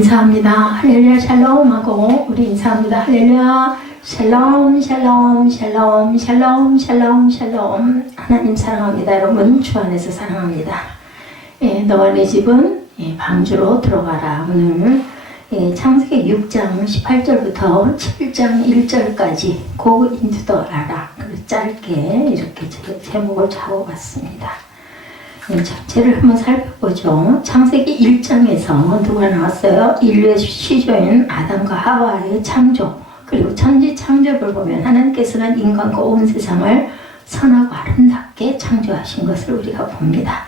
인사합니다. 할렐루야 샬롬 하고 우리 인사합니다. 할렐루야 샬롬 샬롬 샬롬 샬롬 샬롬 샬롬. 하나님 사랑합니다. 여러분 주 안에서 사랑합니다. 너와 내 집은 방주로 들어가라. 오늘 창세기 6장 18절부터 7장 1절까지 고 인투더 라라. 짧게 이렇게 제목을 잡아봤습니다. 전체를 한번 살펴보죠. 창세기 1장에서 누가 나왔어요? 인류의 시조인 아담과 하와의 창조, 그리고 천지 창조를 보면 하나님께서는 인간과 온 세상을 선하고 아름답게 창조하신 것을 우리가 봅니다.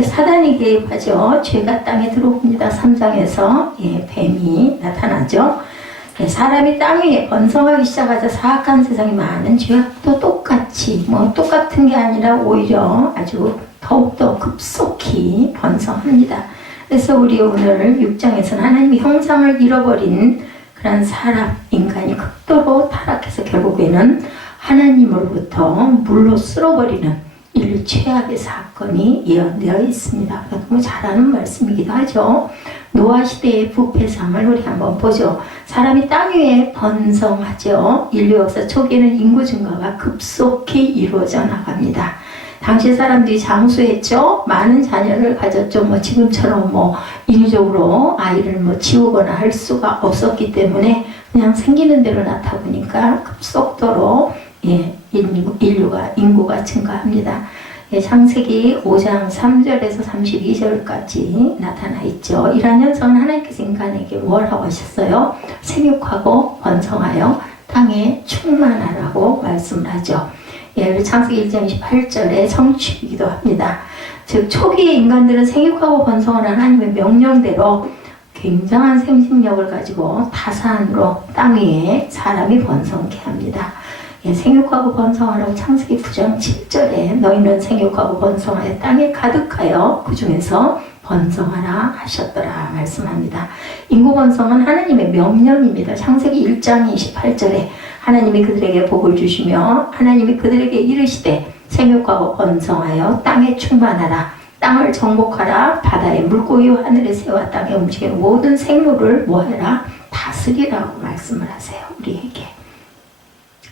사단이 개입하죠. 죄가 땅에 들어옵니다. 3장에서 뱀이 나타나죠. 사람이 땅 위에 번성하기 시작하자 사악한 세상이 많은 죄악도 똑같이 똑같은 게 아니라 오히려 아주 더욱더 급속히 번성합니다. 그래서 우리 오늘 6장에서는 하나님의 형상을 잃어버린 그런 사람, 인간이 극도로 타락해서 결국에는 하나님으로부터 물로 쓸어버리는 인류 최악의 사건이 예언되어 있습니다. 너무 잘 아는 말씀이기도 하죠. 노아 시대의 부패상을 우리 한번 보죠. 사람이 땅 위에 번성하죠. 인류 역사 초기에는 인구 증가가 급속히 이루어져 나갑니다. 당시 사람들이 장수했죠. 많은 자녀를 가졌죠. 지금처럼 인위적으로 아이를 지우거나 할 수가 없었기 때문에 그냥 생기는 대로 낳다 보니까 급속도로 인구가 증가합니다. 창세기 5장 3절에서 32절까지 나타나 있죠. 이러한 현상은 하나님께서 인간에게 뭐라고 하셨어요? 생육하고 번성하여 땅에 충만하라고 말씀을 하죠. 창세기 1장 28절에 성취이기도 합니다. 즉 초기의 인간들은 생육하고 번성을 하나님의 명령대로 굉장한 생식력을 가지고 다산으로 땅 위에 사람이 번성케 합니다. 생육하고 번성하라고 창세기 9장 7절에 너희는 생육하고 번성하여 땅에 가득하여 그 중에서 번성하라 하셨더라 말씀합니다. 인구 번성은 하나님의 명령입니다. 창세기 1장 28절에 하나님이 그들에게 복을 주시며 하나님이 그들에게 이르시되 생육하고 번성하여 땅에 충만하라. 땅을 정복하라. 바다의 물고기와 하늘의 새와 땅에 움직이는 모든 생물을 뭐해라? 다스리라고 말씀을 하세요. 우리에게.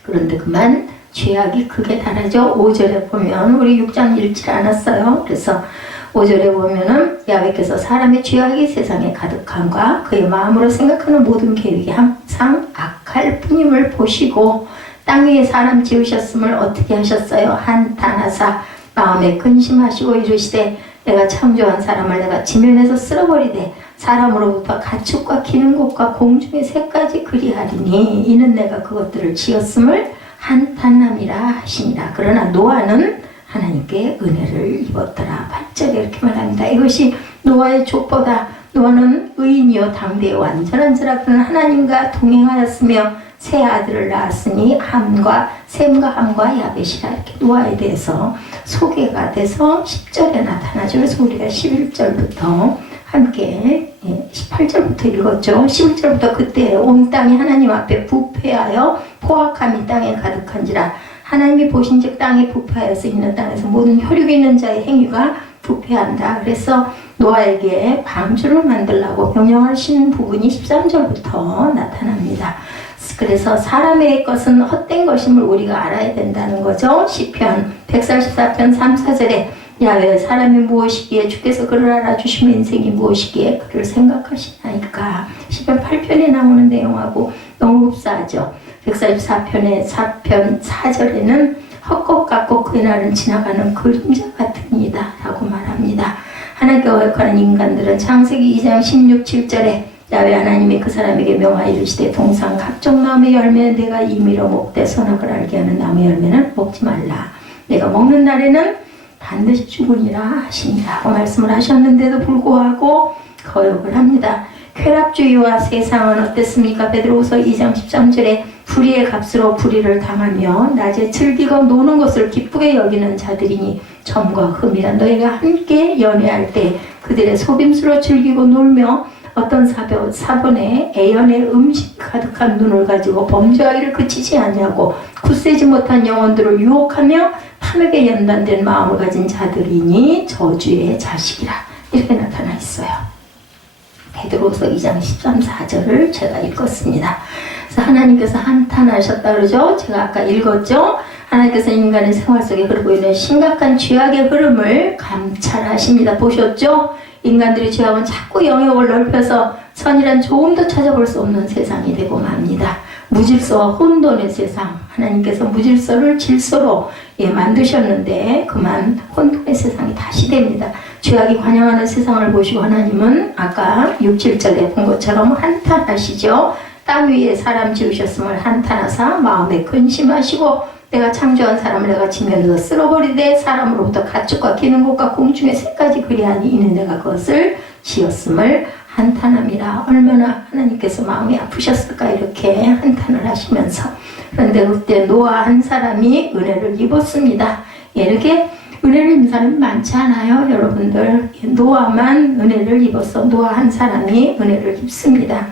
그런데 그만 죄악이 극에 달하죠. 5절에 보면 우리 6장 읽지 않았어요. 그래서 5절에 보면은 야훼께서 사람의 죄악이 세상에 가득함과 그의 마음으로 생각하는 모든 계획이 항상 악할 뿐임을 보시고 땅 위에 사람 지으셨음을 어떻게 하셨어요? 한탄하사 마음에 근심하시고 이르시되 내가 창조한 사람을 내가 지면에서 쓸어버리되 사람으로부터 가축과 기는 곳과 공중의 새까지 그리하리니 이는 내가 그것들을 지었음을 한탄함이라 하시니라. 그러나 노아는 하나님께 은혜를 입었더라. 8절에 이렇게 말합니다. 이것이 노아의 족보다. 노아는 의인이요 당대의 완전한 자라. 그는 하나님과 동행하였으며 세 아들을 낳았으니 셈과 함과 야벳이라. 이렇게 노아에 대해서 소개가 돼서 10절에 나타나죠. 그래서 우리가 11절부터 함께 18절부터 읽었죠. 11절부터 그때 온 땅이 하나님 앞에 부패하여 포악함이 땅에 가득한지라. 하나님이 보신즉 땅이 부패하여서 있는 땅에서 모든 혈육 있는 자의 행위가 부패한다. 그래서 노아에게 방주를 만들라고 명령하신 부분이 13절부터 나타납니다. 그래서 사람의 것은 헛된 것임을 우리가 알아야 된다는 거죠. 시편 144편 3, 4절에 야훼 사람이 무엇이기에 주께서 그를 알아주시면 인생이 무엇이기에 그를 생각하시나이까. 시편 8편에 나오는 내용하고 너무 흡사하죠. 144편의 4편 4절에는 헛것 같고 그의 날은 지나가는 그림자 같으니이다 라고 말합니다. 하나님께 어역하는 인간들은 창세기 2장 16, 7절에 야훼 하나님이 그 사람에게 명하여 이르시되 동상 각종 나무의 열매는 내가 임의로 먹되 선악을 알게 하는 나무의 열매는 먹지 말라. 내가 먹는 날에는 반드시 죽으리라 하시니라 말씀을 하셨는데도 불구하고 거역을 합니다. 쾌락주의와 세상은 어땠습니까? 베드로후서 2장 13절에 불의의 값으로 불의를 당하며 낮에 즐기고 노는 것을 기쁘게 여기는 자들이니 점과 흠이라. 너희가 함께 연애할 때 그들의 속임수로 즐기고 놀며 어떤 사본에 애연의 음식 가득한 눈을 가지고 범죄하기를 그치지 아니하고 굳세지 못한 영혼들을 유혹하며 탐욕에 연단된 마음을 가진 자들이니 저주의 자식이라. 이렇게 나타나 있어요. 베드로서 2장 13, 14절을 제가 읽었습니다. 그래서 하나님께서 한탄하셨다 그러죠. 제가 아까 읽었죠. 하나님께서 인간의 생활 속에 흐르고 있는 심각한 죄악의 흐름을 감찰하십니다. 보셨죠? 인간들이 죄악은 자꾸 영역을 넓혀서 선이란 조금도 찾아볼 수 없는 세상이 되고 맙니다. 무질서와 혼돈의 세상, 하나님께서 무질서를 질서로 만드셨는데 그만 혼돈의 세상이 다시 됩니다. 죄악이 관영하는 세상을 보시고 하나님은 아까 6, 7절에 본 것처럼 한탄하시죠. 땅 위에 사람 지으셨음을 한탄하사 마음에 근심하시고 내가 창조한 사람을 내가 지면에서 쓸어버리되 사람으로부터 가축과 기는 것과 공중의 새까지 그리하니 이는 내가 그것을 지었음을 한탄함이라. 얼마나 하나님께서 마음이 아프셨을까 이렇게 한탄을 하시면서. 그런데 그때 노아 한 사람이 은혜를 입었습니다. 이렇게 은혜를 입은 사람이 많지 않아요 여러분들. 노아만 은혜를 입어서 노아 한 사람이 은혜를 입습니다.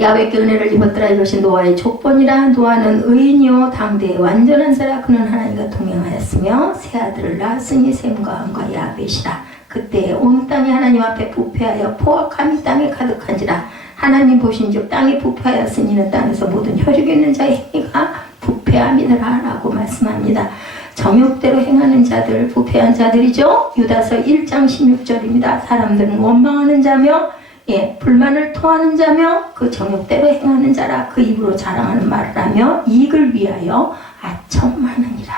야훼께 은혜를 입었더라. 이것이 노아의 족본이라. 노아는 의인이요 당대의 완전한 자라. 그는 하나님과 동행하였으며 세 아들을 낳았으니 셈과 함과 야벳이라. 그때 온 땅이 하나님 앞에 부패하여 포악함이 땅에 가득한지라. 하나님 보신즉 땅이 부패하였으니 이는 땅에서 모든 혈육 있는 자의 행위가 부패함이더라 라고 말씀합니다. 정욕대로 행하는 자들, 부패한 자들이죠. 유다서 1장 16절입니다. 사람들은 원망하는 자며 불만을 토하는 자며 그 정욕대로 행하는 자라. 그 입으로 자랑하는 말을 하며 이익을 위하여 아첨하느니라.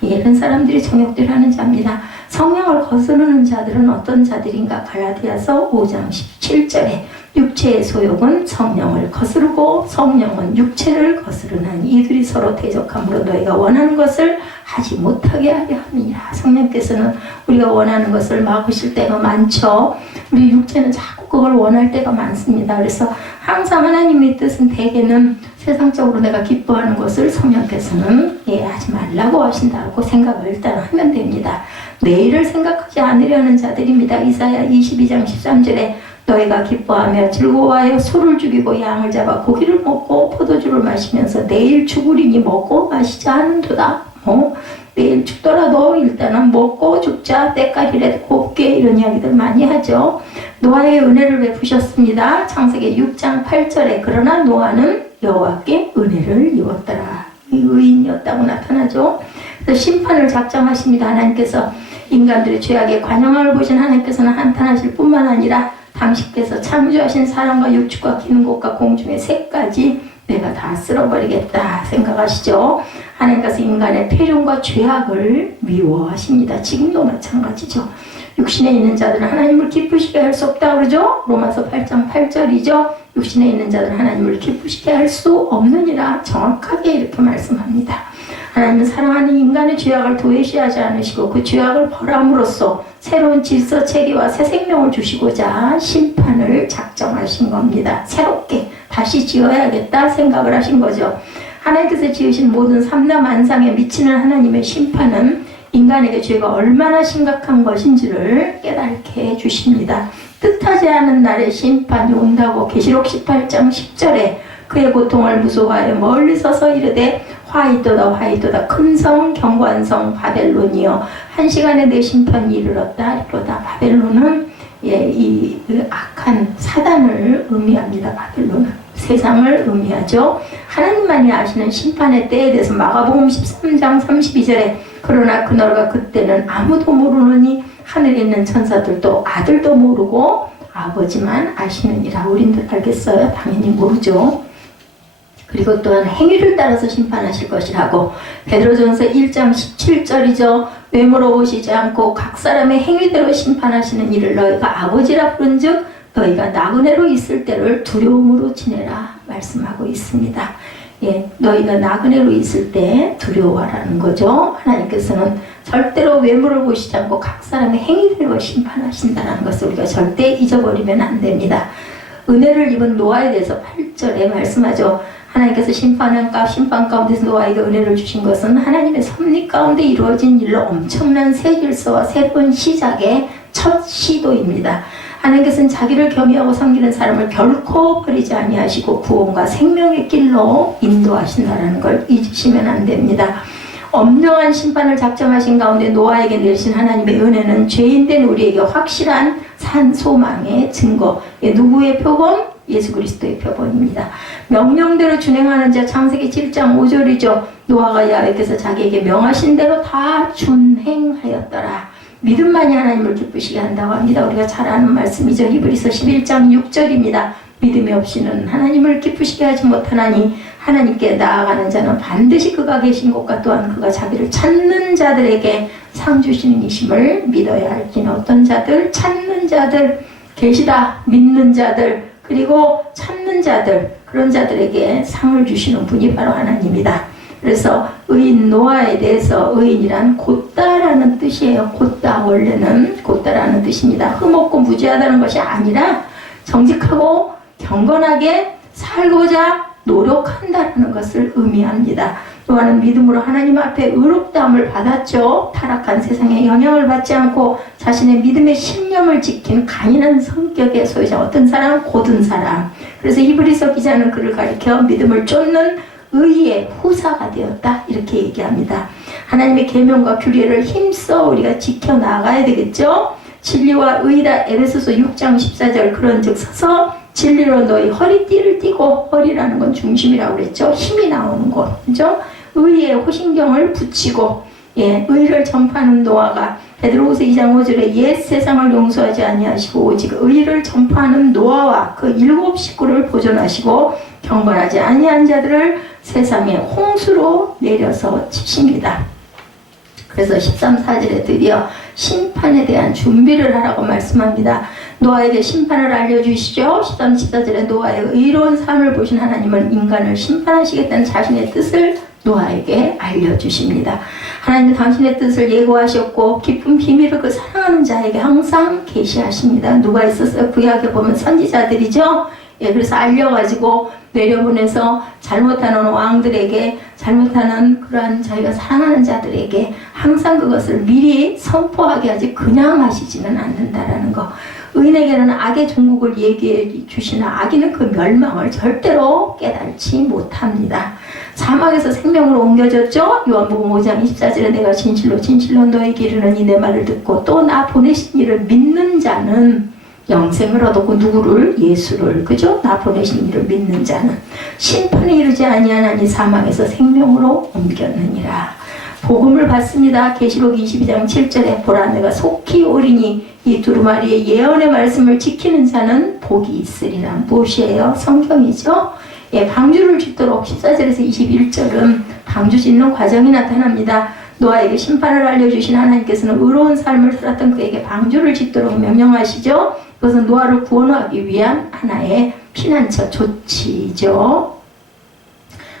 이런 사람들이 정욕대로 하는 자입니다. 성령을 거스르는 자들은 어떤 자들인가? 갈라디아서 5장 17절에 육체의 소욕은 성령을 거스르고 성령은 육체를 거스르나니 이들이 서로 대적함으로 너희가 원하는 것을 하지 못하게 하려 함이니라. 성령께서는 우리가 원하는 것을 막으실 때가 많죠. 우리 육체는 자꾸 그걸 원할 때가 많습니다. 그래서 항상 하나님의 뜻은 대개는 세상적으로 내가 기뻐하는 것을 성령께서는 하지 말라고 하신다고 생각을 일단 하면 됩니다. 내일을 생각하지 않으려는 자들입니다. 이사야 22장 13절에 너희가 기뻐하며 즐거워하여 소를 죽이고 양을 잡아 고기를 먹고 포도주를 마시면서 내일 죽으리니 먹고 마시지 않는도다. 내일 죽더라도 일단은 먹고 죽자, 때까지라도 곱게, 이런 이야기들 많이 하죠. 노아의 은혜를 베푸셨습니다. 창세기 6장 8절에 그러나 노아는 여호와께 은혜를 입었더라. 의인이었다고 나타나죠. 그래서 심판을 작정하십니다. 하나님께서 인간들의 죄악의 관영함을 보신 하나님께서는 한탄하실 뿐만 아니라 당신께서 창조하신 사람과 육축과 기는 곳과 공중의 새까지 내가 다 쓸어버리겠다 생각하시죠. 하나님께서 인간의 폐륜과 죄악을 미워하십니다. 지금도 마찬가지죠. 육신에 있는 자들은 하나님을 기쁘시게 할 수 없다 그러죠. 로마서 8장 8절이죠. 육신에 있는 자들은 하나님을 기쁘시게 할 수 없느니라 정확하게 이렇게 말씀합니다. 하나님은 사랑하는 인간의 죄악을 도외시하지 않으시고 그 죄악을 벌함으로써 새로운 질서 체계와 새 생명을 주시고자 심판을 작정하신 겁니다. 새롭게 다시 지어야겠다 생각을 하신 거죠. 하나님께서 지으신 모든 삼라만상에 미치는 하나님의 심판은 인간에게 죄가 얼마나 심각한 것인지를 깨닫게 해주십니다. 뜻하지 않은 날에 심판이 온다고 계시록 18장 10절에 그의 고통을 무서워하여 멀리 서서 이르되 화이도다 화이도다 큰 성 견고한 바벨론이여 한 시간에 내 심판이 이르렀다. 이르렀다. 바벨론은 이 악한 사단을 의미합니다. 바벨론은 세상을 의미하죠. 하나님만이 아시는 심판의 때에 대해서 마가복음 13장 32절에 그러나 그날과 그때는 아무도 모르느니 하늘에 있는 천사들도 아들도 모르고 아버지만 아시느니라. 우린들 알겠어요? 당연히 모르죠. 그리고 또한 행위를 따라서 심판하실 것이라고 베드로전서 1장 17절이죠. 외모로 보시지 않고 각 사람의 행위대로 심판하시는 이를 너희가 아버지라 부른즉 너희가 나그네로 있을 때를 두려움으로 지내라 말씀하고 있습니다. 너희가 나그네로 있을 때 두려워하라는 거죠. 하나님께서는 절대로 외모를 보시지 않고 각 사람의 행위대로 심판하신다는 것을 우리가 절대 잊어버리면 안 됩니다. 은혜를 입은 노아에 대해서 8절에 말씀하죠. 하나님께서 심판 가운데서 노아에게 은혜를 주신 것은 하나님의 섭리 가운데 이루어진 일로 엄청난 새 질서와 새로운 시작의 첫 시도입니다. 하나님께서는 자기를 겸유하고 섬기는 사람을 결코 버리지 아니하시고 구원과 생명의 길로 인도하신다는 걸 잊으시면 안 됩니다. 엄정한 심판을 작정하신 가운데 노아에게 내리신 하나님의 은혜는 죄인된 우리에게 확실한 산 소망의 증거. 누구의 표본? 예수 그리스도의 표본입니다. 명령대로 준행하는 자, 창세기 7장 5절이죠. 노아가 야훼께서 자기에게 명하신 대로 다 준행하였더라. 믿음만이 하나님을 기쁘시게 한다고 합니다. 우리가 잘 아는 말씀이죠. 히브리서 11장 6절입니다. 믿음이 없이는 하나님을 기쁘시게 하지 못하나니 하나님께 나아가는 자는 반드시 그가 계신 곳과 또한 그가 자기를 찾는 자들에게 상 주시는 이심을 믿어야 할지니. 어떤 자들? 찾는 자들, 계시다 믿는 자들, 그리고 찾는 자들, 그런 자들에게 상을 주시는 분이 바로 하나님이다. 그래서 의인 노아에 대해서 의인이란 곧다라는 뜻이에요. 곧다, 원래는 곧다라는 뜻입니다. 흠없고 무죄하다는 것이 아니라 정직하고 경건하게 살고자 노력한다는 것을 의미합니다. 노아는 믿음으로 하나님 앞에 의롭다함을 받았죠. 타락한 세상에 영향을 받지 않고 자신의 믿음의 신념을 지킨 강인한 성격의 소유자. 어떤 사람? 고든 사람. 그래서 히브리서 기자는 그를 가리켜 믿음을 쫓는 의의 후사가 되었다, 이렇게 얘기합니다. 하나님의 계명과 규례를 힘써 우리가 지켜나가야 되겠죠. 진리와 의다. 에베소서 6장 14절. 그런즉 서서 진리로 너희 허리띠를 띠고, 허리라는 건 중심이라고 그랬죠. 힘이 나오는 곳, 그죠? 의의 호신경을 붙이고, 의를 전파하는 노아가 베드로후서 2장 5절에 옛 세상을 용서하지 아니하시고 오직 의를 전파하는 노아와 그 7 식구를 보존하시고 경건하지 아니한 자들을 세상에 홍수로 내려서 치십니다. 그래서 13, 4절에 드디어 심판에 대한 준비를 하라고 말씀합니다. 노아에게 심판을 알려주시죠. 13, 14절에 노아의 의로운 삶을 보신 하나님은 인간을 심판하시겠다는 자신의 뜻을 노아에게 알려주십니다. 하나님은 당신의 뜻을 예고하셨고 깊은 비밀을 그 사랑하는 자에게 항상 계시하십니다. 누가 있었어요? 구약에 보면 선지자들이죠. 그래서 알려가지고 내려보내서 잘못하는 왕들에게, 잘못하는 그러한 자기가 사랑하는 자들에게 항상 그것을 미리 선포하게 하지 그냥 하시지는 않는다라는 거. 의인에게는 악의 종국을 얘기해 주시나 악인은 그 멸망을 절대로 깨닫지 못합니다. 사망에서 생명으로 옮겨졌죠. 요한복음 5장 24절에 내가 진실로 진실로 너에게 이르노니 내 말을 듣고 또 나 보내신 이를 믿는 자는 영생을 얻었고, 누구를? 예수를, 그죠? 나 보내신 이를 믿는 자는 심판에 이르지 아니하나니 사망에서 생명으로 옮겼느니라. 복음을 받습니다. 계시록 22장 7절에 보라 내가 속히 오리니 이 두루마리의 예언의 말씀을 지키는 자는 복이 있으리라. 무엇이에요? 성경이죠. 방주를 짓도록 14절에서 21절은 방주 짓는 과정이 나타납니다. 노아에게 심판을 알려주신 하나님께서는 의로운 삶을 살았던 그에게 방주를 짓도록 명령하시죠. 그것은 노아를 구원하기 위한 하나의 피난처 조치죠.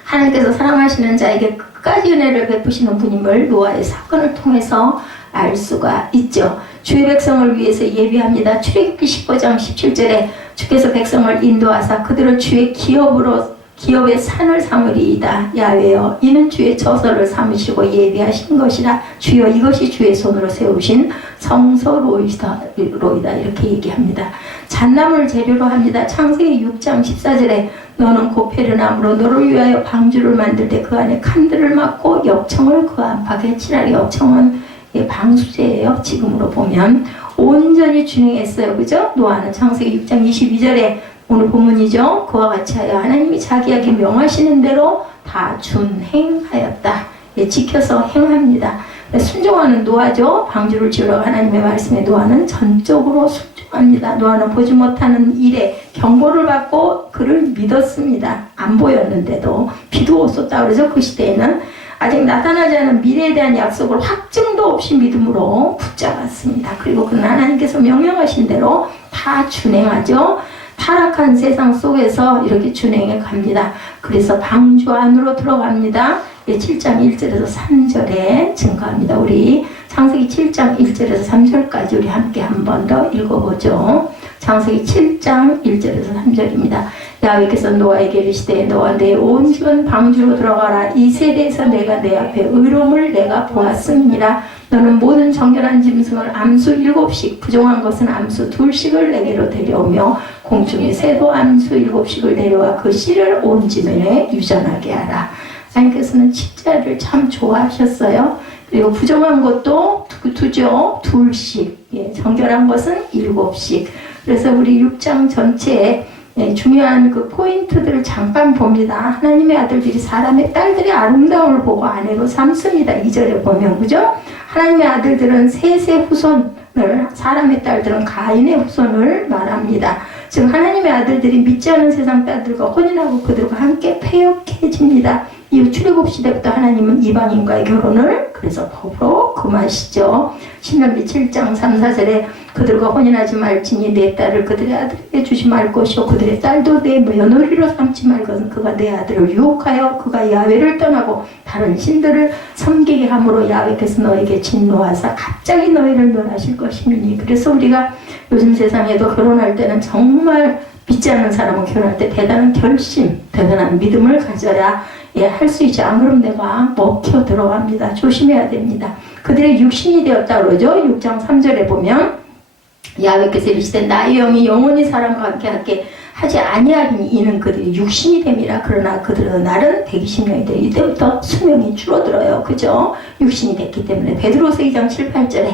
하나님께서 사랑하시는 자에게 끝까지 은혜를 베푸시는 분임을 노아의 사건을 통해서 알 수가 있죠. 주의 백성을 위해서 예비합니다. 출애굽기 15장 17절에 주께서 백성을 인도하사 그들을 주의 기업의 산을 삼으리이다. 야훼여 이는 주의 처소를 삼으시고 예비하신 것이라. 주여 이것이 주의 손으로 세우신 성소로이다. 이렇게 얘기합니다. 잣나무를 재료로 합니다. 창세기 6장 14절에 너는 고페르나무로 너를 위하여 방주를 만들 때 그 안에 칸들을 막고 역청을 그 안팎에 칠하리. 역청은 방수제예요. 지금으로 보면 온전히 준행했어요. 그죠? 노아는 창세기 6장 22절에 오늘 본문이죠. 그와 같이 하여 하나님이 자기에게 명하시는 대로 다 준행하였다. 지켜서 행합니다. 순종하는 노아죠. 방주를 지으러 하나님의 말씀에 노아는 전적으로 순종합니다. 노아는 보지 못하는 일에 경고를 받고 그를 믿었습니다. 안 보였는데도 비도 없었다. 그래서 그 시대에는 아직 나타나지 않은 미래에 대한 약속을 확증도 없이 믿음으로 붙잡았습니다. 그리고 그는 하나님께서 명령하신 대로 다 준행하죠. 타락한 세상 속에서 이렇게 준행해 갑니다. 그래서 방주 안으로 들어갑니다. 7장 1절에서 3절에 증거합니다. 우리 창세기 7장 1절에서 3절까지 우리 함께 한 번 더 읽어보죠. 창세기 7장 1절에서 3절입니다. 야훼께서 노아에게 이르시되 너와 내 온 집은 방주로 들어가라. 이 세대에서 내가 내 앞에 의로움을 내가 보았음이니라. 너는 모든 정결한 짐승을 암수 7씩 부정한 것은 암수 2씩을 내게로 데려오며 공중의 새도 암수 7씩을 데려와 그 씨를 온 지면에 유전하게 하라. 하나님께서는 칩자를 참 좋아하셨어요. 그리고 부정한 것도 두죠. 둘씩. 예, 정결한 것은 7씩. 그래서 우리 6장 전체에 중요한 그 포인트들을 잠깐 봅니다. 하나님의 아들들이 사람의 딸들의 아름다움을 보고 아내로 삼습니다. 2절에 보면, 그죠? 하나님의 아들들은 셋의 후손을, 사람의 딸들은 가인의 후손을 말합니다. 즉 하나님의 아들들이 믿지 않은 세상 딸들과 혼인하고 그들과 함께 패역해집니다. 이후 출애굽 시대부터 하나님은 이방인과의 결혼을 그래서 법으로 금하시죠. 신명기 7장 3, 4절에 그들과 혼인하지 말지니 내 딸을 그들의 아들에게 주지 말 것이요 그들의 딸도 내 며느리로 삼지 말 것은 그가 내 아들을 유혹하여 그가 야훼를 떠나고 다른 신들을 섬기게 함으로 야훼께서 너에게 진노하사 갑자기 너희를 멸하실 것이니. 그래서 우리가 요즘 세상에도 결혼할 때는 정말 믿지 않는 사람은 결혼할 때 대단한 결심, 대단한 믿음을 가져야 할 수 있지. 안 그러면 내가 먹혀 들어갑니다. 조심해야 됩니다. 그들의 육신이 되었다 그러죠. 6장 3절에 보면 야훼께서 이르시되 나의 영이 영원히 사람과 함께 하지 아니하리니 이는 그들이 육신이 됨이라. 그러나 그들의 날은 120년이 되어 이때부터 수명이 줄어들어요. 그죠? 육신이 됐기 때문에. 베드로서 2장 7, 8절에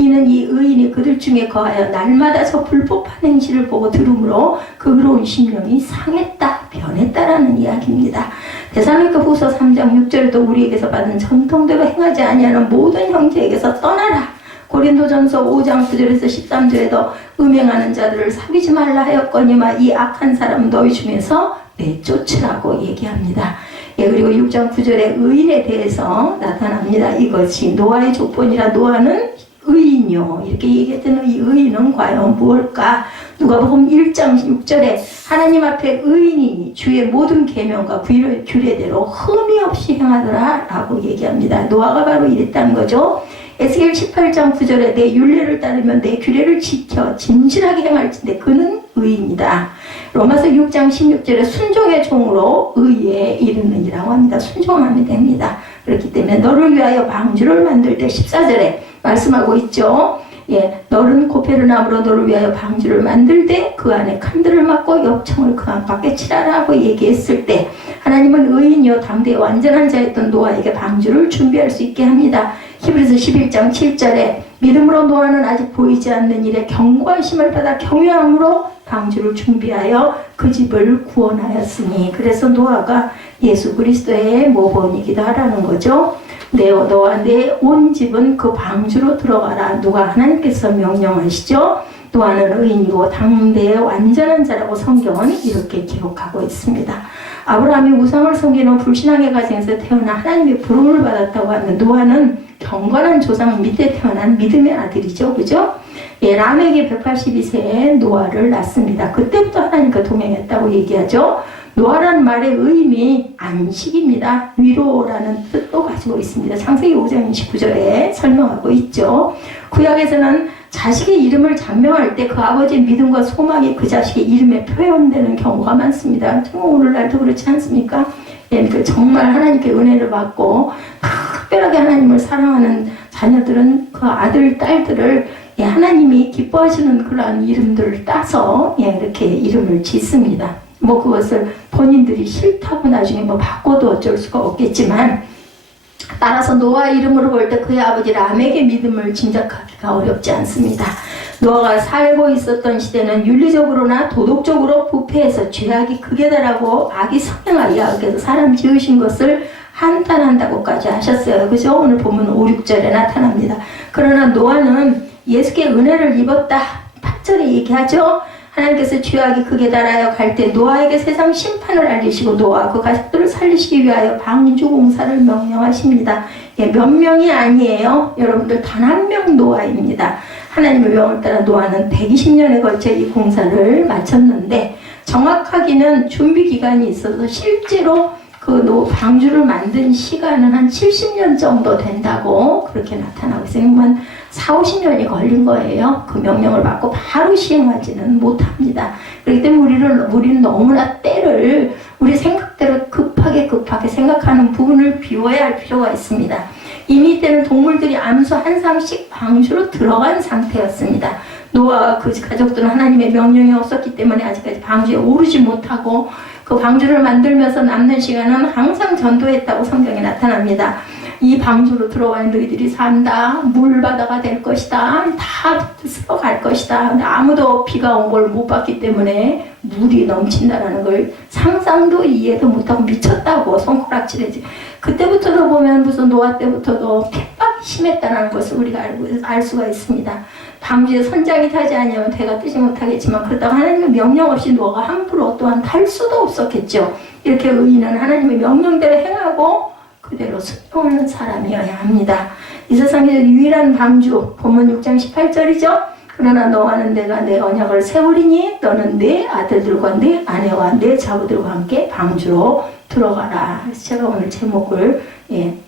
이는 이 의인이 그들 중에 거하여 날마다 저 불법한 행실을 보고 들으므로 그 의로운 심령이 상했다, 변했다라는 이야기입니다. 데살로니가 후서 3장 6절에도 우리에게서 받은 전통대로 행하지 아니하는 모든 형제에게서 떠나라. 고린도전서 5장 9절에서 13절에도 음행하는 자들을 사귀지 말라 하였거니와 이 악한 사람 너희 중에서 내쫓으라고 얘기합니다. 예, 그리고 6장 9절에 의인에 대해서 나타납니다. 이것이 노아의 조건이라. 노아는 의인이요. 이렇게 얘기했던 이 의인은 과연 무엇일까? 누가복음 1장 6절에 하나님 앞에 의인이 주의 모든 계명과 규례대로 흠이 없이 행하더라 라고 얘기합니다. 노아가 바로 이랬다는 거죠. 에스겔 18장 9절에 내 율례를 따르면 내 규례를 지켜 진실하게 행할진대 그는 의인이다. 로마서 6장 16절에 순종의 종으로 의에 이르느니라고 합니다. 순종하면 됩니다. 그렇기 때문에 너를 위하여 방주를 만들 때 14절에 말씀하고 있죠. 예, 너는 고페르나무로 너를 위하여 방주를 만들 때 그 안에 칸들을 막고 엽청을 그 안팎에 칠하라고 얘기했을 때 하나님은 의인이요 당대의 완전한 자였던 노아에게 방주를 준비할 수 있게 합니다. 히브리서 11장 7절에 믿음으로 노아는 아직 보이지 않는 일에 견고하심을 받아 경외함으로 방주를 준비하여 그 집을 구원하였으니. 그래서 노아가 예수 그리스도의 모본이기도 하라는 거죠. 너와 내 온 집은 그 방주로 들어가라. 누가 하나님께서 명령하시죠. 노아는 의인이고 당대의 완전한 자라고 성경은 이렇게 기록하고 있습니다. 아브라함이 우상을 섬기는 불신앙의 가정에서 태어나 하나님의 부름을 받았다고 하는 노아는 경건한 조상 밑에 태어난 믿음의 아들이죠. 그죠? 예, 람에게 182세에 노아를 낳습니다. 그때부터 하나님과 동행했다고 얘기하죠. 노아라는 말의 의미 안식입니다. 위로라는 뜻도 가지고 있습니다. 창세기 5장 29절에 설명하고 있죠. 구약에서는 자식의 이름을 잔명할 때 그 아버지의 믿음과 소망이 그 자식의 이름에 표현되는 경우가 많습니다. 정말 오늘날도 그렇지 않습니까? 예, 정말 하나님께 은혜를 받고 특별하게 하나님을 사랑하는 자녀들은 그 아들, 딸들을 하나님이 기뻐하시는 그러한 이름들을 따서 이렇게 이름을 짓습니다. 그것을 본인들이 싫다고 나중에 바꿔도 어쩔 수가 없겠지만, 따라서 노아 이름으로 볼 때 그의 아버지 람에게 믿음을 짐작하기가 어렵지 않습니다. 노아가 살고 있었던 시대는 윤리적으로나 도덕적으로 부패해서 죄악이 극에 달하고 악이 성행하여 야훼께서 사람 지으신 것을 한탄한다고까지 하셨어요. 그죠? 오늘 보면 5, 6절에 나타납니다. 그러나 노아는 예수께 은혜를 입었다. 8절에 얘기하죠. 하나님께서 죄악이 극에 달하여 갈 때 노아에게 세상 심판을 알리시고 노아와 그 가족들을 살리시기 위하여 방주 공사를 명령하십니다. 몇 명이 아니에요. 여러분들 단 한 명 노아입니다. 하나님의 명을 따라 노아는 120년에 걸쳐 이 공사를 마쳤는데, 정확하기는 준비 기간이 있어서 실제로 그 방주를 만든 시간은 한 70년 정도 된다고 그렇게 나타나고 있어요. 4, 50년이 걸린 거예요. 그 명령을 받고 바로 시행하지는 못합니다. 그렇기 때문에 우리는 너무나 때를 우리 생각대로 급하게 생각하는 부분을 비워야 할 필요가 있습니다. 이미 이때는 동물들이 암수 한 쌍씩 방주로 들어간 상태였습니다. 노아와 그 가족들은 하나님의 명령이 없었기 때문에 아직까지 방주에 오르지 못하고 그 방주를 만들면서 남는 시간은 항상 전도했다고 성경에 나타납니다. 이 방주로 들어와 너희들이 산다. 물바다가 될 것이다. 다 쓸어갈 것이다. 근데 아무도 비가 온 걸 못 봤기 때문에 물이 넘친다라는 걸 상상도 이해도 못하고 미쳤다고 손가락질하지. 그때부터도 보면 무슨 노아 때부터도 핍박이 심했다는 것을 우리가 알 수가 있습니다. 방주에 선장이 타지 아니하면 배가 뜨지 못하겠지만 그렇다고 하나님의 명령 없이 노아가 함부로 또한 탈 수도 없었겠죠. 이렇게 의인은 하나님의 명령대로 행하고 그대로 순종하는 사람이어야 합니다. 이 세상에서 유일한 방주, 본문 6장 18절이죠. 그러나 너와는 내가 내 언약을 세우리니 너는 내 아들들과 내 아내와 내 자부들과 함께 방주로 들어가라. 그래서 제가 오늘 제목을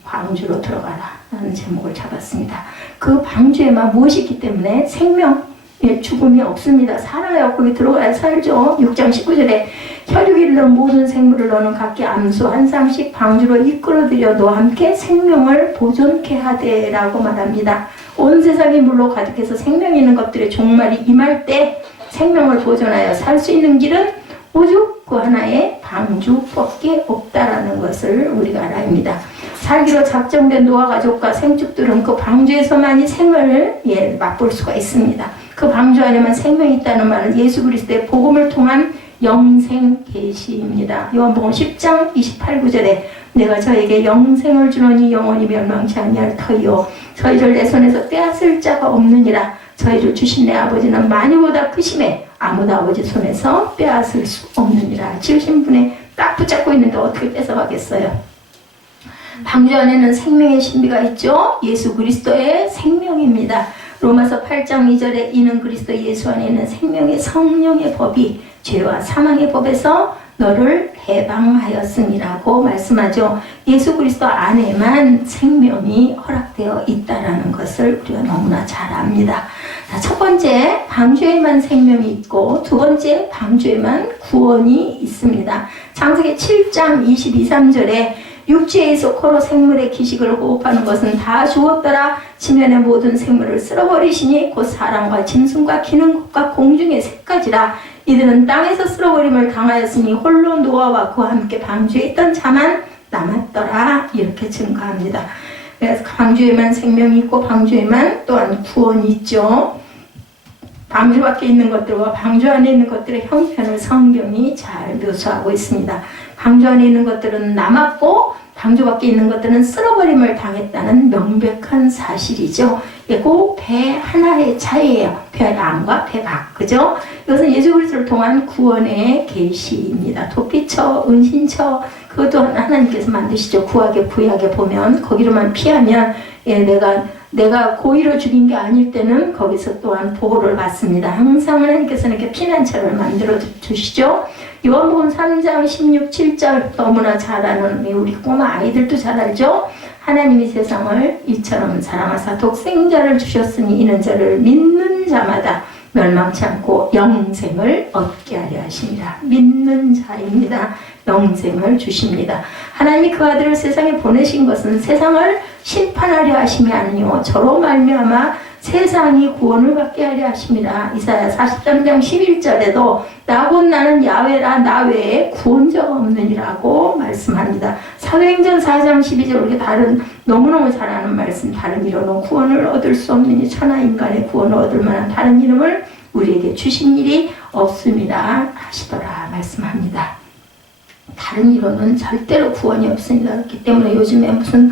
방주로 들어가라 라는 제목을 잡았습니다. 그 방주에만 무엇이 있기 때문에 생명, 죽음이 없습니다. 살아요. 거기 들어가야 살죠. 6장 19절에 혈육이 있는 모든 생물을 너는 각기 암수 한 쌍씩 방주로 이끌어들여 너와 함께 생명을 보존케 하되 라고 말합니다. 온 세상이 물로 가득해서 생명 있는 것들의 종말이 임할 때 생명을 보존하여 살 수 있는 길은 오직 그 하나의 방주밖에 없다라는 것을 우리가 알아야 합니다. 살기로 작정된 노아 가족과 생축들은 그 방주에서만이 생을 맛볼 수가 있습니다. 그 방주 안에만 생명이 있다는 말은 예수 그리스도의 복음을 통한 영생 계시입니다. 요한복음 10장 28, 9절에 내가 저에게 영생을 주노니 영원히 멸망치 아니할 터이요 저희를 내 손에서 빼앗을 자가 없느니라. 저희를 주신 내 아버지는 많이보다 크심에 아무도 아버지 손에서 빼앗을 수 없느니라. 지으신 분에 딱 붙잡고 있는데 어떻게 뺏어가겠어요? 방주 안에는 생명의 신비가 있죠. 예수 그리스도의 생명입니다. 로마서 8장 2절에 이는 그리스도 예수 안에 있는 생명의 성령의 법이 죄와 사망의 법에서 너를 해방하였음이라고 말씀하죠. 예수 그리스도 안에만 생명이 허락되어 있다는 것을 우리가 너무나 잘 압니다. 자, 첫 번째, 방주에만 생명이 있고 두 번째, 방주에만 구원이 있습니다. 창세기 7장 22, 3절에 육지에 있어 생물의 기식을 호흡하는 것은 다 죽었더라. 지면의 모든 생물을 쓸어버리시니 곧 사람과 짐승과 기는 것과 공중의 새까지라. 이들은 땅에서 쓸어버림을 당하였으니 홀로 노아와 그와 함께 방주에 있던 자만 남았더라. 이렇게 증가합니다. 그래서 방주에만 생명이 있고 방주에만 또한 구원이 있죠. 방주 밖에 있는 것들과 방주 안에 있는 것들의 형편을 성경이 잘 묘사하고 있습니다. 방주 안에 있는 것들은 남았고 방주 밖에 있는 것들은 쓸어버림을 당했다는 명백한 사실이죠. 꼭 배 하나의 차이예요. 배 안과 배 밖. 그죠? 이것은 예수 그리스도를 통한 구원의 계시입니다. 도피처, 은신처, 그것도 하나님께서 만드시죠. 구약에 구약에 보면 거기로만 피하면 내가 고의로 죽인 게 아닐 때는 거기서 또한 보호를 받습니다. 항상 하나님께서는 이렇게 피난처를 만들어 주시죠. 요한복음 3장 16, 7절 너무나 잘 아는 우리 꼬마 아이들도 잘 알죠. 하나님이 세상을 이처럼 사랑하사 독생자를 주셨으니 이는 저를 믿는 자마다 멸망치 않고 영생을 얻게 하려 하십니다. 믿는 자입니다. 영생을 주십니다. 하나님이 그 아들을 세상에 보내신 것은 세상을 심판하려 하심이 아니요 저로 말미암아 세상이 구원을 받게 하려 하십니다. 이사야 43장 11절에도 나 곧 나는 야훼라 나 외에 구원자가 없느니라고 말씀합니다. 사도행전 4장 12절 우리가 다른 너무너무 잘 아는 말씀 다른 이로는 구원을 얻을 수 없느니 천하 인간의 구원을 얻을 만한 다른 이름을 우리에게 주신 일이 없음이라 하시더라 말씀합니다. 다른 이로는 절대로 구원이 없습니다. 그렇기 때문에 요즘에 무슨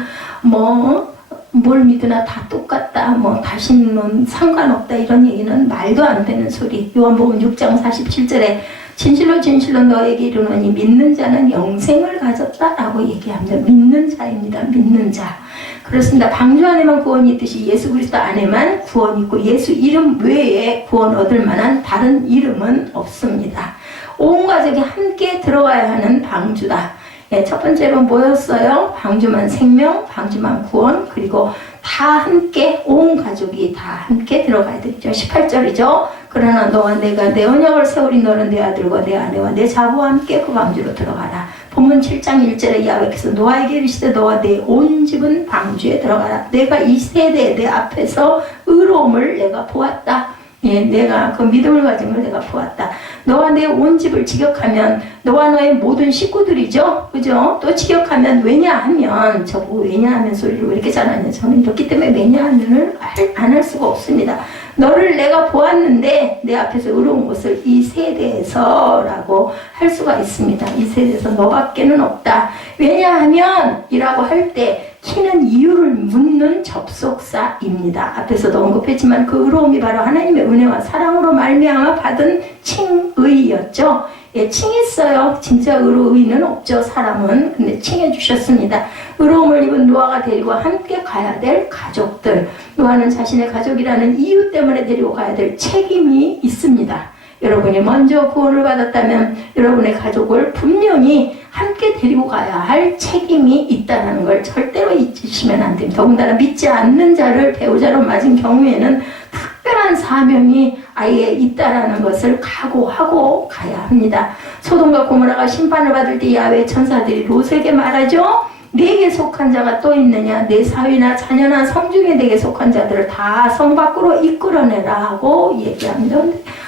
뭘 믿으나 다 똑같다, 다시는 상관없다 이런 얘기는 말도 안 되는 소리. 요한복음 6장 47절에 진실로 진실로 너에게 이르노니 믿는 자는 영생을 가졌다라고 얘기합니다. 믿는 자입니다. 믿는 자. 그렇습니다. 방주 안에만 구원이 있듯이 예수 그리스도 안에만 구원이 있고 예수 이름 외에 구원 얻을 만한 다른 이름은 없습니다. 온 가족이 함께 들어가야 하는 방주다. 첫 번째로 뭐였어요? 방주만 생명, 방주만 구원, 그리고 다 함께, 온 가족이 다 함께 들어가야 되죠. 18절이죠. 그러나 너와 내가 내 언약을 세우리 너는 내 아들과 내 아내와 내 자부와 함께 그 방주로 들어가라. 본문 7장 1절에 야훼께서 노아에게 이르시되 너와 내 온 집은 방주에 들어가라. 내가 이 세대에 내 앞에서 의로움을 내가 보았다. 예, 내가 그 믿음을 가진 걸 내가 보았다. 너와 내 온 집을 직역하면 너와 너의 모든 식구들이죠. 그죠? 또 직역하면 왜냐하면 저보고 왜냐하면 소리를 왜 이렇게 잘하냐. 저는 이렇기 때문에 왜냐하면을 안 할 수가 없습니다. 너를 내가 보았는데 내 앞에서 의로운 것을 이 세대에서 라고 할 수가 있습니다. 이 세대에서 너밖에는 없다. 왜냐하면 이라고 할 때 키는 이유를 묻는 접속사입니다. 앞에서도 언급했지만 그 의로움이 바로 하나님의 은혜와 사랑으로 말미암아 받은 칭의였죠. 예, 칭했어요. 진짜 의는 없죠. 사람은. 근데 칭해 주셨습니다. 의로움을 입은 노아가 데리고 함께 가야 될 가족들. 노아는 자신의 가족이라는 이유 때문에 데리고 가야 될 책임이 있습니다. 여러분이 먼저 구원을 받았다면 여러분의 가족을 분명히 함께 데리고 가야 할 책임이 있다는 걸 절대로 잊으시면 안 됩니다. 더군다나 믿지 않는 자를 배우자로 맞은 경우에는 특별한 사명이 아예 있다라는 것을 각오하고 가야 합니다. 소돔과 고모라가 심판을 받을 때 야훼 천사들이 롯에게 말하죠. 내게 속한 자가 또 있느냐? 내 사위나 자녀나 성중에 내게 속한 자들을 다 성 밖으로 이끌어내라 하고 얘기합니다.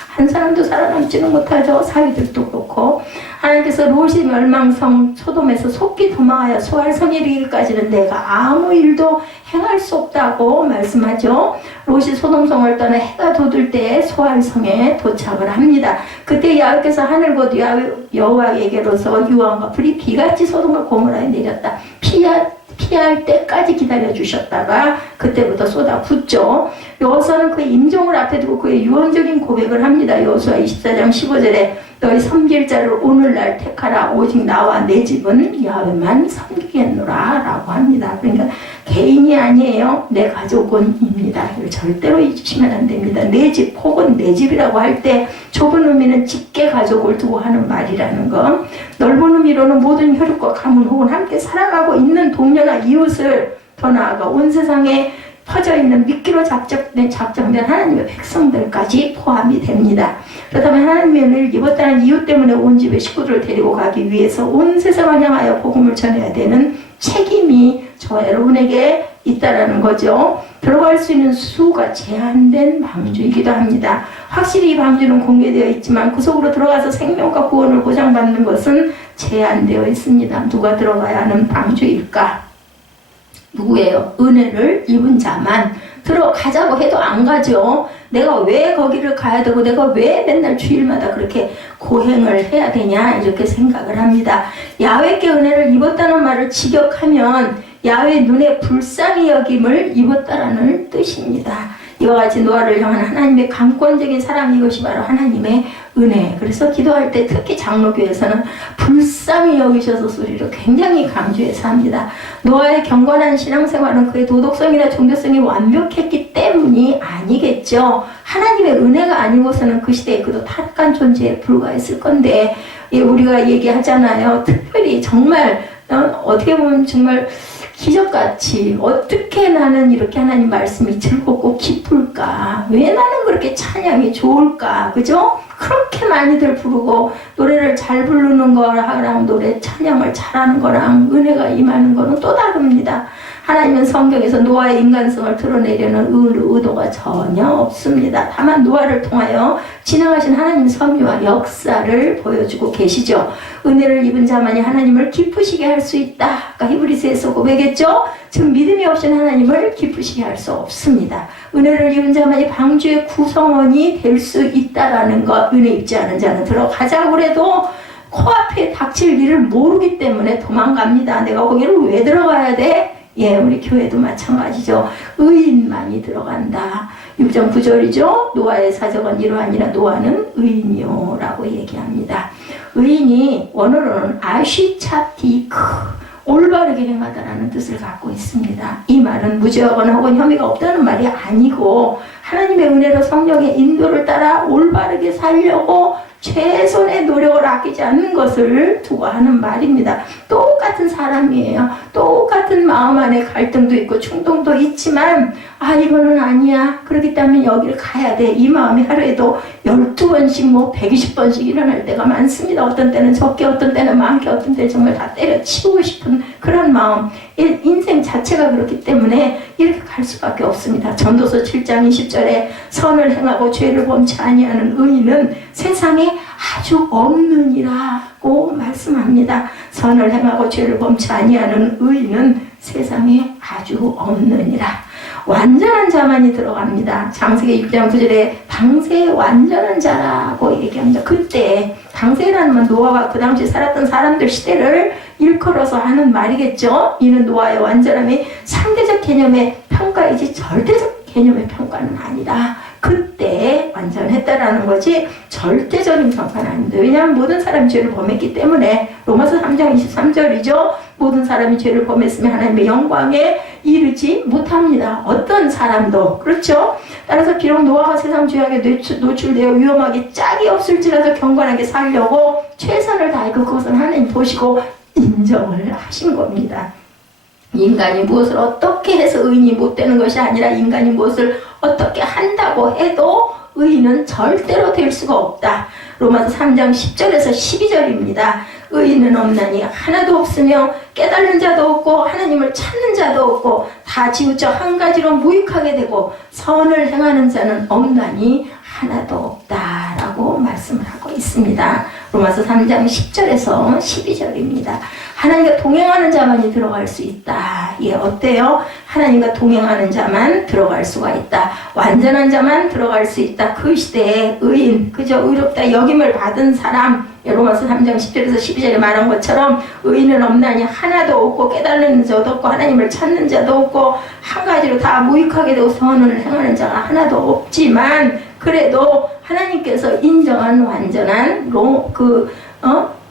한 사람도 살아남지는 못하죠. 사위들도 그렇고. 하나님께서 롯이 멸망성 소돔에서 속히 도망하여 소알성에 이르기까지는 내가 아무 일도 행할 수 없다고 말씀하죠. 롯이 소돔성을 떠나 해가 돋을 때 소알성에 도착을 합니다. 그때 야훼께서 하늘 곧 여호와에게로서 유황과 불이 비같이 소돔과 고모라에 내렸다. 피할 때까지 기다려주셨다가 그때부터 쏟아붓죠. 여호수아는 그의 임종을 앞에 두고 그의 유언적인 고백을 합니다. 여호수아 24장 15절에 너희 섬길 자를 오늘날 택하라. 오직 나와 내 집은 야훼만 섬기겠노라 라고 합니다. 그러니까 개인이 아니에요. 내 가족은입니다. 이걸 절대로 잊으시면 안 됩니다. 내 집 혹은 내 집이라고 할 때 좁은 의미는 직계 가족을 두고 하는 말이라는 것. 넓은 의미로는 모든 혈육과 가문 혹은 함께 살아가고 있는 동료나 이웃을 더 나아가 온 세상에 퍼져 있는 미끼로 작정된 하나님의 백성들까지 포함이 됩니다. 그렇다면 하나님의 은혜를 입었다는 이유 때문에 온 집의 식구들을 데리고 가기 위해서 온 세상을 향하여 복음을 전해야 되는 책임이 저와 여러분에게 있다라는 거죠. 들어갈 수 있는 수가 제한된 방주이기도 합니다. 확실히 이 방주는 공개되어 있지만 그 속으로 들어가서 생명과 구원을 보장받는 것은 제한되어 있습니다. 누가 들어가야 하는 방주일까? 누구예요? 은혜를 입은 자만 들어가자고 해도 안 가죠. 내가 왜 거기를 가야 되고 내가 왜 맨날 주일마다 그렇게 고행을 해야 되냐 이렇게 생각을 합니다. 야훼께 은혜를 입었다는 말을 직역하면 야훼 눈에 불쌍히 여김을 입었다라는 뜻입니다. 이와 같이 노아를 향한 하나님의 강권적인 사랑, 이것이 바로 하나님의 은혜. 그래서 기도할 때 특히 장로교에서는 불쌍히 여기셔서 소리를 굉장히 강조해서 합니다. 노아의 경건한 신앙생활은 그의 도덕성이나 종교성이 완벽했기 때문이 아니겠죠. 하나님의 은혜가 아니고서는 그 시대에 그도 타락한 존재에 불과했을 건데, 우리가 얘기하잖아요. 특별히 정말 어떻게 보면 정말 기적같이 어떻게 나는 이렇게 하나님 말씀이 즐겁고 기쁠까? 왜 나는 그렇게 찬양이 좋을까? 그죠? 그렇게 많이들 부르고 노래를 잘 부르는 거랑 노래 찬양을 잘하는 거랑 은혜가 임하는 거는 또 다릅니다. 하나님은 성경에서 노아의 인간성을 드러내려는 의도가 전혀 없습니다. 다만 노아를 통하여 진행하신 하나님의 섭리와 역사를 보여주고 계시죠. 은혜를 입은 자만이 하나님을 기쁘시게 할 수 있다. 아까 히브리서에서 고백했죠. 지금 믿음이 없인 하나님을 기쁘시게 할 수 없습니다. 은혜를 입은 자만이 방주의 구성원이 될 수 있다라는 것. 은혜 입지 않은 자는 들어가자고 해도 코앞에 닥칠 일을 모르기 때문에 도망갑니다. 내가 거기를 왜 들어가야 돼? 우리 교회도 마찬가지죠. 의인만이 들어간다. 6장 9절이죠. 노아의 사적은 이러하니라 노아는 의인이요 라고 얘기합니다. 의인이 원어로는 아시차티크, 올바르게 행하다라는 뜻을 갖고 있습니다. 이 말은 무죄하거나 혹은 혐의가 없다는 말이 아니고 하나님의 은혜로 성령의 인도를 따라 올바르게 살려고 최선의 노력을 아끼지 않는 것을 두고 하는 말입니다. 똑같은 사람이에요. 똑같은 마음 안에 갈등도 있고 충동도 있지만 아 이거는 아니야. 그렇기 때문에 여기를 가야 돼. 이 마음이 하루에도 12번씩 뭐 120번씩 일어날 때가 많습니다. 어떤 때는 적게, 어떤 때는 많게, 어떤 때는 정말 다 때려치우고 싶은 그런 마음. 인생 자체가 그렇기 때문에 이렇게 갈 수밖에 없습니다. 전도서 7장 20절에 선을 행하고 죄를 범치 아니하는 의인은 세상에 아주 없느니라고 말씀합니다. 선을 행하고 죄를 범치 아니하는 의인은 세상에 아주 없느니라. 완전한 자만이 들어갑니다. 창세기 6장 9절에 당세의 완전한 자라고 얘기합니다. 그때 당세라는 건 노아가 그 당시 살았던 사람들 시대를 일컬어서 하는 말이겠죠. 이는 노아의 완전함이 상대적 개념의 평가이지 절대적 개념의 평가는 아니라 그때 완전했다라는 거지 절대적인 평가는 아닙니다. 왜냐하면 모든 사람이 죄를 범했기 때문에 로마서 3장 23절이죠. 모든 사람이 죄를 범했으면 하나님의 영광에 이르지 못합니다. 어떤 사람도 그렇죠. 따라서 비록 노아가 세상 죄악에 노출되어 위험하게 짝이 없을지라도 경건하게 살려고 최선을 다했고 그것은 하나님 보시고 인정을 하신 겁니다. 인간이 무엇을 어떻게 해서 의인이 못 되는 것이 아니라 인간이 무엇을 어떻게 한다고 해도 의인은 절대로 될 수가 없다. 로마서 3장 10절에서 12절입니다. 의인은 없나니 하나도 없으며 깨달는 자도 없고 하나님을 찾는 자도 없고 다 지우쳐 한 가지로 무익하게 되고 선을 행하는 자는 없나니 하나도 없다라고 말씀을 하고 있습니다. 로마서 3장 10절에서 12절입니다. 하나님과 동행하는 자만이 들어갈 수 있다. 예, 어때요? 하나님과 동행하는 자만 들어갈 수가 있다. 완전한 자만 들어갈 수 있다. 그 시대에 의인, 그저 의롭다 여김을 받은 사람, 로마서 3장 10절에서 12절에 말한 것처럼 의인은 없나니 하나도 없고 깨달는 자도 없고 하나님을 찾는 자도 없고 한 가지로 다 무익하게 되고 선을 행하는 자가 하나도 없지만 그래도 하나님께서 인정한 완전한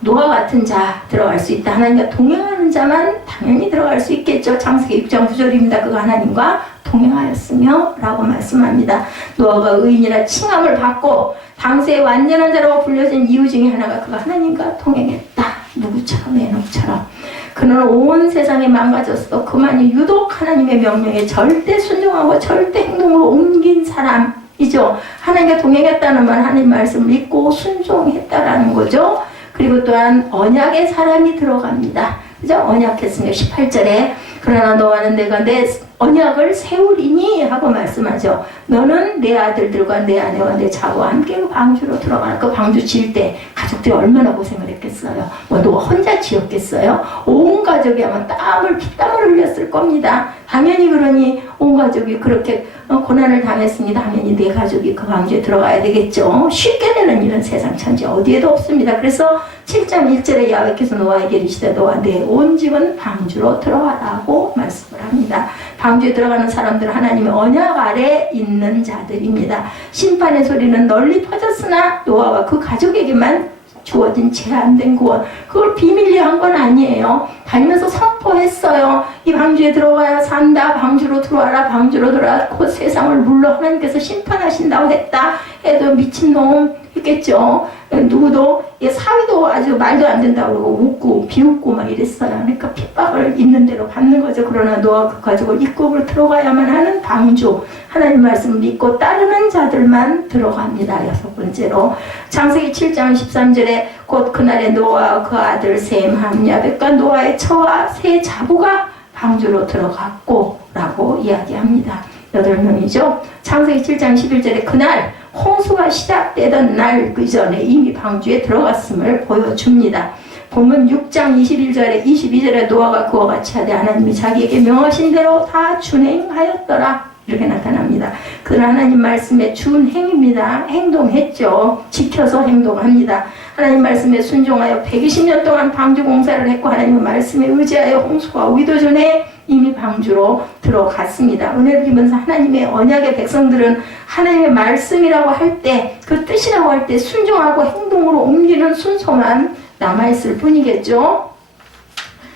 노아 같은 자 들어갈 수 있다. 하나님과 동행하는 자만 당연히 들어갈 수 있겠죠. 창세기 6장 9절입니다. 그가 하나님과 동행하였으며 라고 말씀합니다. 노아가 의인이라 칭함을 받고 당세의 완전한 자라고 불려진 이유 중에 하나가 그가 하나님과 동행했다. 누구처럼 에녹처럼. 그는 온 세상에 망가졌어도 그만이 유독 하나님의 명령에 절대 순종하고 절대 행동으로 옮긴 사람이죠. 하나님과 동행했다는 말 하나님 말씀 믿고 순종했다라는 거죠. 그리고 또한 언약의 사람이 들어갑니다. 그죠? 언약했으니까 18절에 그러나 너와는 내가 내 언약을 세우리니 하고 말씀하죠. 너는 내 아들들과 내 아내와 내 자와 함께 그 방주로 들어가라. 그 방주 지을 때 가족들이 얼마나 고생을 했겠어요. 뭐 누가 혼자 지었겠어요. 온 가족이 아마 피땀을 흘렸을 겁니다. 당연히 그러니 온 가족이 그렇게 고난을 당했습니다. 당연히 내 가족이 그 방주에 들어가야 되겠죠. 쉽게 되는 일은 세상 천지 어디에도 없습니다. 그래서 7장 1절에 야훼께서 노아에게 이르시되 너와 내 온 집은 방주로 들어가라고 말씀을 합니다. 방주에 들어가는 사람들은 하나님의 언약 아래 있는 자들입니다. 심판의 소리는 널리 퍼졌으나 노아와 그 가족에게만 주어진 제한된 구원, 그걸 비밀리에 한 건 아니에요. 다니면서 선포했어요. 이 방주에 들어가야 산다. 방주로 들어와라. 방주로 들어와 곧 세상을 물러 하나님께서 심판하신다고 했다 해도 미친놈 했겠죠. 누구도 사위도 아주 말도 안 된다고 그러고 웃고 비웃고 막 이랬어요. 그러니까 핍박을 있는 대로 받는 거죠. 그러나 노아 그 가족을 입국으로 들어가야만 하는 방주, 하나님 말씀 믿고 따르는 자들만 들어갑니다. 6번째로 창세기 7장 13절에 곧 그날에 노아와 그 아들 셈, 함, 야벳과 노아의 처와 세 자부가 방주로 들어갔고 라고 이야기합니다. 8명이죠. 창세기 7장 11절에 그날 홍수가 시작되던 날 그 전에 이미 방주에 들어갔음을 보여줍니다. 본문 6장 21절에 22절에 노아가 그와 같이 하되 하나님이 자기에게 명하신 대로 다 준행하였더라 이렇게 나타납니다. 그는 하나님 말씀에 준행입니다. 행동했죠. 지켜서 행동합니다. 하나님 말씀에 순종하여 120년 동안 방주 공사를 했고 하나님 말씀에 의지하여 홍수가 오기도 전에 이미 방주로 들어갔습니다. 은혜를 입은 하나님의 언약의 백성들은 하나님의 말씀이라고 할 때, 그 뜻이라고 할 때 순종하고 행동으로 옮기는 순서만 남아있을 뿐이겠죠.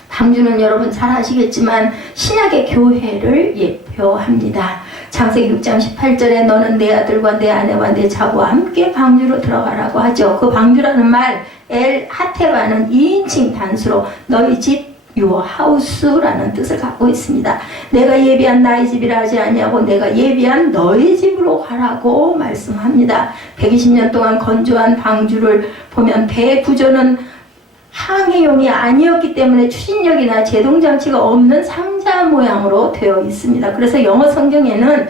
방주는 여러분 잘 아시겠지만 신약의 교회를 예표합니다. 창세기 6장 18절에 너는 내 아들과 내 아내와 내 자부와 함께 방주로 들어가라고 하죠. 그 방주라는 말 엘 하테바는 2인칭 단수로 너희 집 your house라는 뜻을 갖고 있습니다. 내가 예비한 나의 집이라 하지 아니하고 내가 예비한 너의 집으로 가라고 말씀합니다. 120년 동안 건조한 방주를 보면 배 구조는 항해용이 아니었기 때문에 추진력이나 제동장치가 없는 상자 모양으로 되어 있습니다. 그래서 영어 성경에는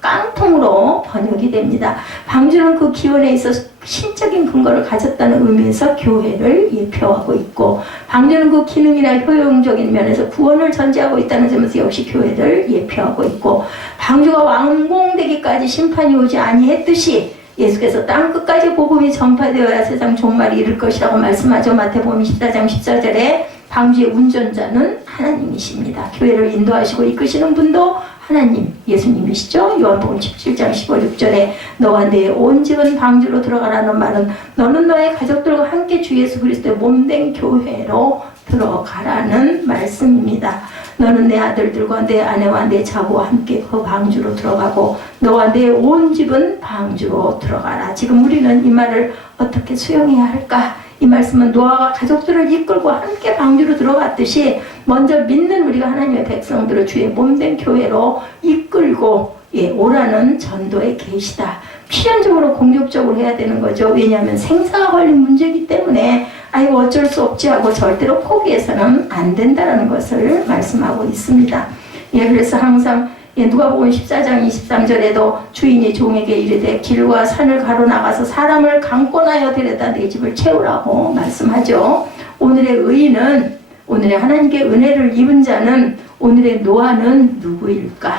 깡통으로 번역이 됩니다. 방주는 그 기원에 있어서 신적인 근거를 가졌다는 의미에서 교회를 예표하고 있고, 방주는 그 기능이나 효용적인 면에서 구원을 전제하고 있다는 점에서 역시 교회를 예표하고 있고, 방주가 완공되기까지 심판이 오지 아니했듯이 예수께서 땅끝까지 복음이 전파되어야 세상 종말이 이를 것이라고 말씀하죠. 마태복음 14장 14절에 방주의 운전자는 하나님이십니다. 교회를 인도하시고 이끄시는 분도 하나님, 예수님이시죠. 요한복음 17장 15, 16절에 너와 내 온 집은 방주로 들어가라는 말은 너는 너의 가족들과 함께 주 예수 그리스도의 몸된 교회로 들어가라는 말씀입니다. 너는 내 아들들과 내 아내와 내 자부와 함께 그 방주로 들어가고 너와 내 온 집은 방주로 들어가라. 지금 우리는 이 말을 어떻게 수용해야 할까? 이 말씀은 노아가 가족들을 이끌고 함께 방주로 들어갔듯이 먼저 믿는 우리가 하나님의 백성들을 주의 몸된 교회로 이끌고 오라는 전도의 계시다. 필연적으로 공격적으로 해야 되는 거죠. 왜냐하면 생사가 걸린 문제이기 때문에 아이고 어쩔 수 없지 하고 절대로 포기해서는 안 된다는 것을 말씀하고 있습니다. 그래서 항상 누가복음 14장 23절에도 주인이 종에게 이르되 길과 산을 가로나가서 사람을 강권하여 데려다 내 집을 채우라고 말씀하죠. 오늘의 의인은, 오늘의 하나님께 은혜를 입은 자는, 오늘의 노아는 누구일까?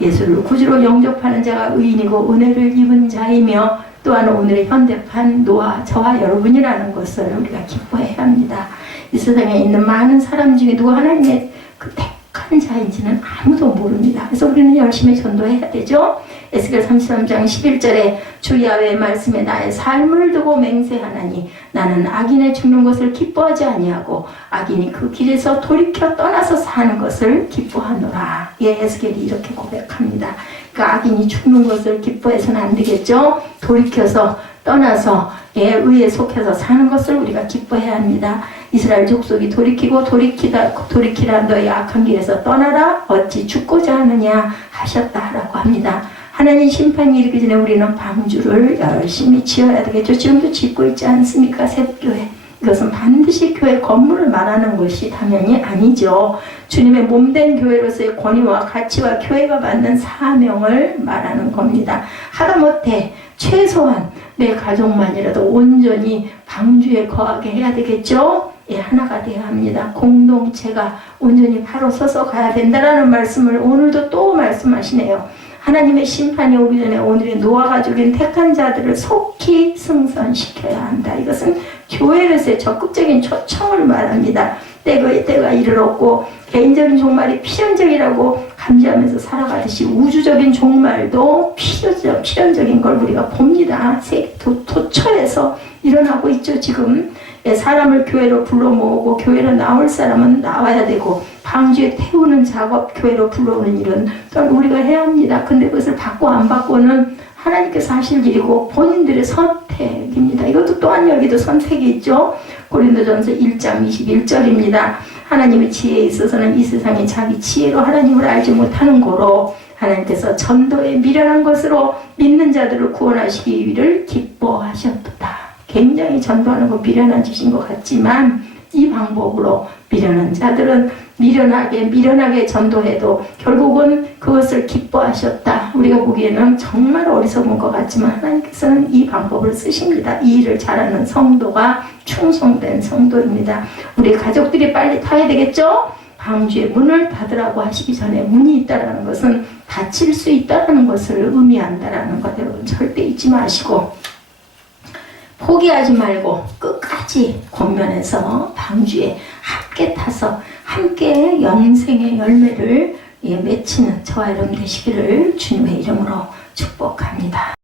예수를 구주로 영접하는 자가 의인이고 은혜를 입은 자이며 또한 오늘의 현대판 노아, 저와 여러분이라는 것을 우리가 기뻐해야 합니다. 이 세상에 있는 많은 사람 중에 누가 하나님의 그 택한 자인지는 아무도 모릅니다. 그래서 우리는 열심히 전도해야 되죠. 에스겔 33장 11절에 주 야훼의 말씀에 나의 삶을 두고 맹세하나니 나는 악인의 죽는 것을 기뻐하지 아니하고 악인이 그 길에서 돌이켜 떠나서 사는 것을 기뻐하노라. 에스겔이 이렇게 고백합니다. 그러니까 악인이 죽는 것을 기뻐해서는 안 되겠죠. 돌이켜서 떠나서 의에 속해서 사는 것을 우리가 기뻐해야 합니다. 이스라엘 족속이 돌이키라 너의 악한 길에서 떠나라 어찌 죽고자 하느냐 하셨다라고 합니다. 하나님 심판이 이르기 전에 우리는 방주를 열심히 지어야 되겠죠. 지금도 짓고 있지 않습니까? 새벽교회. 이것은 반드시 교회 건물을 말하는 것이 당연히 아니죠. 주님의 몸된 교회로서의 권위와 가치와 교회가 받는 사명을 말하는 겁니다. 하다못해 최소한 내 가족만이라도 온전히 방주에 거하게 해야 되겠죠. 하나가 되어야 합니다. 공동체가 온전히 바로 서서 가야 된다는 말씀을 오늘도 또 말씀하시네요. 하나님의 심판이 오기 전에 오늘의 노아 가족인 택한 자들을 속히 승선시켜야 한다. 이것은 교회로서의 적극적인 초청을 말합니다. 때가 이르렀고 개인적인 종말이 필연적이라고 감지하면서 살아가듯이 우주적인 종말도 필연적인 걸 우리가 봅니다. 세계 도처에서 일어나고 있죠. 지금 사람을 교회로 불러 모으고 교회로 나올 사람은 나와야 되고 방주에 태우는 작업, 교회로 불러오는 일은 또한 우리가 해야 합니다. 근데 그것을 받고 안 받고는 하나님께서 하실 일이고 본인들의 선택입니다. 이것도 또한 여기도 선택이 있죠. 고린도전서 1장 21절입니다. 하나님의 지혜에 있어서는 이 세상이 자기 지혜로 하나님을 알지 못하는 고로 하나님께서 전도에 미련한 것으로 믿는 자들을 구원하시기를 기뻐하셨도다. 굉장히 전도하는 거 미련한 짓인 것 같지만 이 방법으로 미련한 자들은 미련하게 전도해도 결국은 그것을 기뻐하셨다. 우리가 보기에는 정말 어리석은 것 같지만 하나님께서는 이 방법을 쓰십니다. 이 일을 잘하는 성도가 충성된 성도입니다. 우리 가족들이 빨리 타야 되겠죠? 방주의 문을 닫으라고 하시기 전에 문이 있다는 것은 닫힐 수 있다는 것을 의미한다는 것 여러분 절대 잊지 마시고 포기하지 말고 끝까지 권면해서 방주에 함께 타서 함께 영생의 열매를 맺히는 저와 여러분 되시기를 주님의 이름으로 축복합니다.